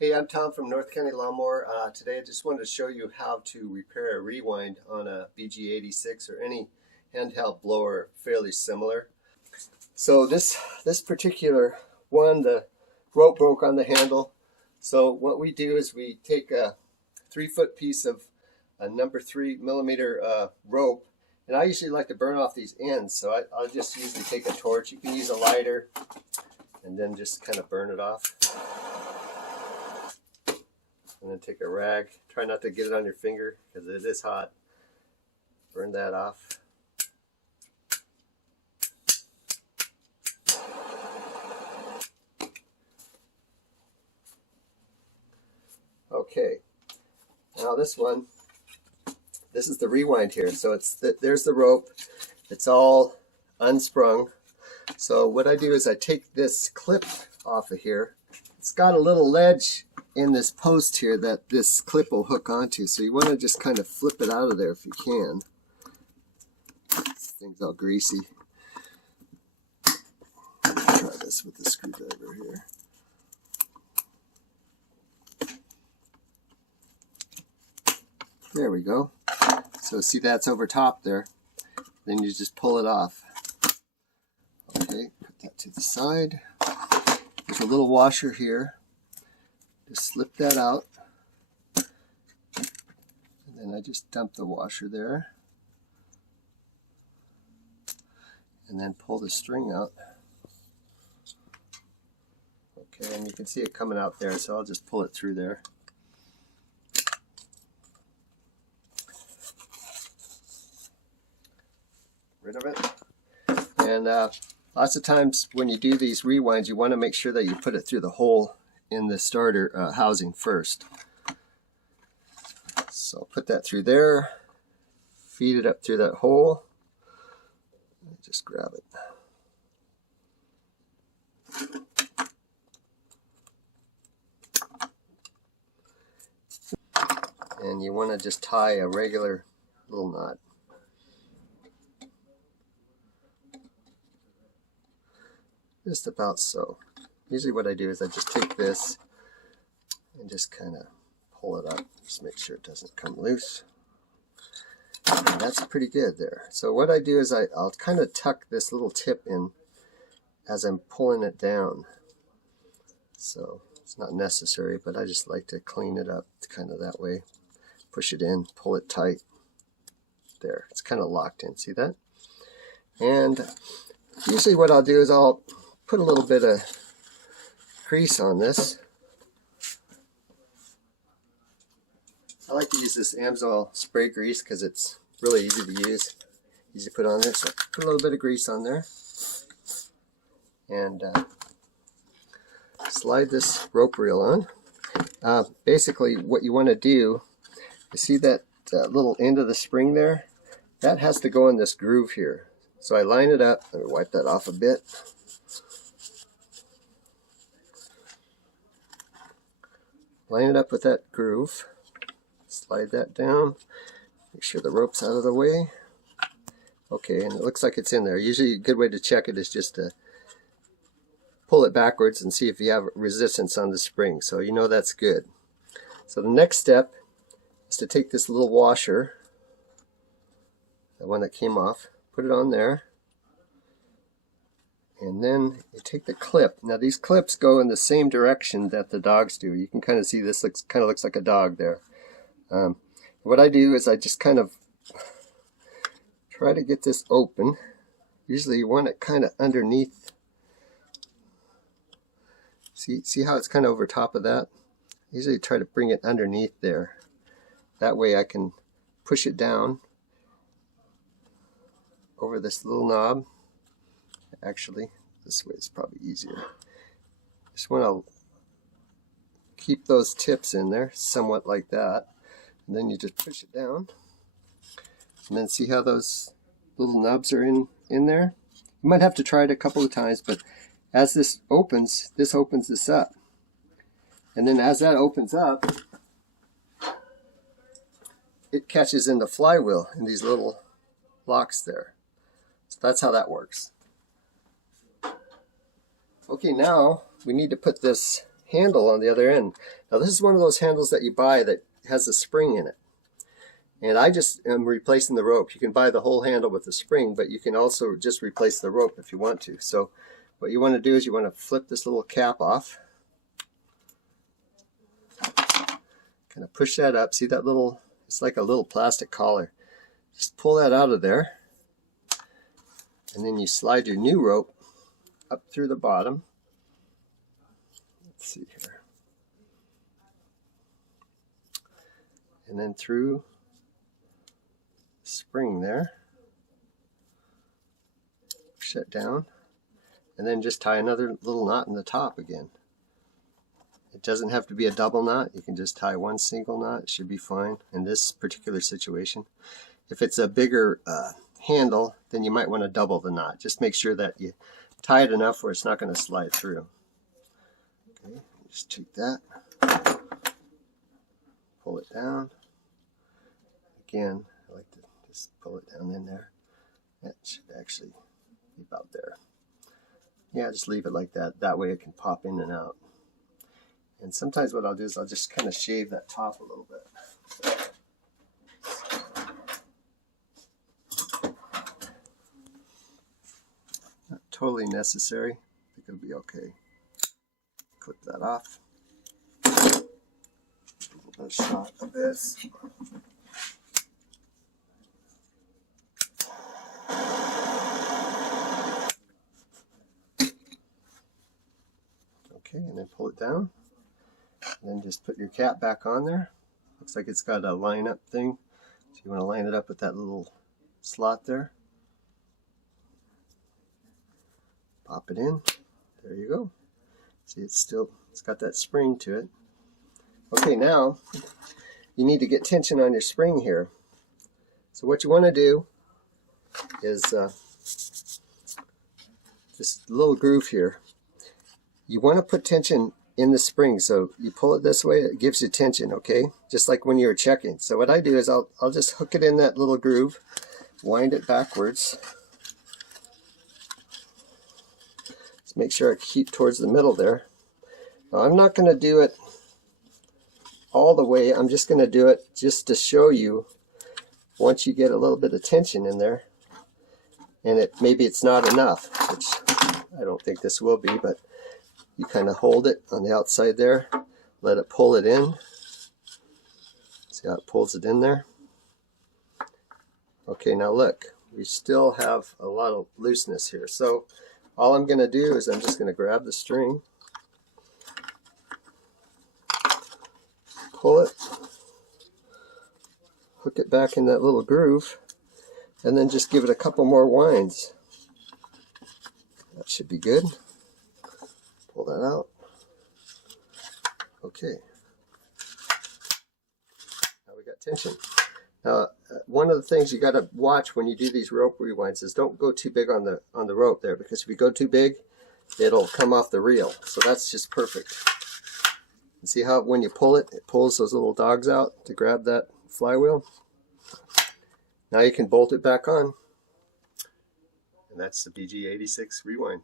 Hey, I'm Tom from North County Lawnmower. Today I just wanted to show you how to repair a rewind on a BG86 or any handheld blower fairly similar. So this particular one, the rope broke on the handle. So what we do is we take a 3-foot piece of a number 3mm rope, and I usually like to burn off these ends. So I'll just usually take a torch. You can use a lighter and then just kind of burn it off. And then take a rag. Try not to get it on your finger because it is hot. Burn that off. Okay. Now this one, this is the rewind here. So there's the rope. It's all unsprung. So what I do is I take this clip off of here. It's got a little ledge in this post here that this clip will hook onto, so you want to just kind of flip it out of there if you can. This thing's all greasy. Try this with the screwdriver here. There we go. So see, that's over top there. Then you just pull it off. Okay, put that to the side. There's a little washer here. Just slip that out, and then I just dump the washer there, and then pull the string out. Okay, and you can see it coming out there, so I'll just pull it through there. Rid of it. And lots of times when you do these rewinds, you want to make sure that you put it through the hole in the starter housing first. So I'll put that through there, feed it up through that hole, and just grab it. And you want to just tie a regular little knot. Just about so. Usually what I do is I just take this and just kind of pull it up. Just make sure it doesn't come loose. And that's pretty good there. So what I do is I'll kind of tuck this little tip in as I'm pulling it down. So it's not necessary, but I just like to clean it up kind of that way. Push it in, pull it tight. There, it's kind of locked in. See that? And usually what I'll do is I'll put a little bit of grease on this. I like to use this Amsoil spray grease because it's really easy to use, easy to put on there. So put a little bit of grease on there, and slide this rope reel on. Basically, what you want to do, you see that little end of the spring there? That has to go in this groove here. So I line it up. Let me wipe that off a bit. Line it up with that groove, slide that down, make sure the rope's out of the way. Okay, and it looks like it's in there. Usually a good way to check it is just to pull it backwards and see if you have resistance on the spring, so you know that's good. So the next step is to take this little washer, the one that came off, put it on there, and then you take the clip. Now these clips go in the same direction that the dogs do. You can kind of see this kind of looks like a dog there. What I do is I just kind of try to get this open. Usually you want it kind of underneath. See how it's kind of over top of that? Usually try to bring it underneath there. That way I can push it down over this little knob. Actually, this way is probably easier. Just want to keep those tips in there, somewhat like that. And then you just push it down. And then see how those little nubs are in there? You might have to try it a couple of times, but as this opens this up. And then as that opens up, it catches in the flywheel in these little locks there. So that's how that works. Okay, now we need to put this handle on the other end. Now this is one of those handles that you buy that has a spring in it. And I just am replacing the rope. You can buy the whole handle with the spring, but you can also just replace the rope if you want to. So what you want to do is you want to flip this little cap off. Kind of push that up. See that little, it's like a little plastic collar. Just pull that out of there. And then you slide your new rope up through the bottom. Let's see here. And then through the spring there. Push that down. And then just tie another little knot in the top again. It doesn't have to be a double knot. You can just tie one single knot. It should be fine in this particular situation. If it's a bigger handle, then you might want to double the knot. Just make sure that you tie it enough where it's not going to slide through. Okay, just take that, pull it down. Again, I like to just pull it down in there. That should actually be about there. Yeah, just leave it like that. That way it can pop in and out. And sometimes what I'll do is I'll just kind of shave that top a little bit. Not totally necessary. I think it'll be okay. Clip that off. A shot of this. Okay, and then pull it down. And then just put your cap back on there. Looks like it's got a line up thing. So you want to line it up with that little slot there. Pop it in. There you go. See, it's got that spring to it. Okay, now you need to get tension on your spring here. So what you want to do is this little groove here. You want to put tension in the spring, so you pull it this way, it gives you tension, okay? Just like when you were checking. So what I do is I'll just hook it in that little groove, wind it backwards. Just make sure I keep towards the middle there. Now I'm not going to do it all the way, I'm just going to do it just to show you once you get a little bit of tension in there, and maybe it's not enough, which I don't think this will be, but you kind of hold it on the outside there, let it pull it in. See how it pulls it in there? Okay, now look, we still have a lot of looseness here. So all I'm going to do is I'm just going to grab the string, pull it, hook it back in that little groove, and then just give it a couple more winds. That should be good. Pull that out. Okay. Now we got tension. Now, one of the things you got to watch when you do these rope rewinds is don't go too big on the rope there, because if you go too big, it'll come off the reel. So that's just perfect. And see how when you pull it, it pulls those little dogs out to grab that flywheel. Now you can bolt it back on. And that's the BG86 rewind.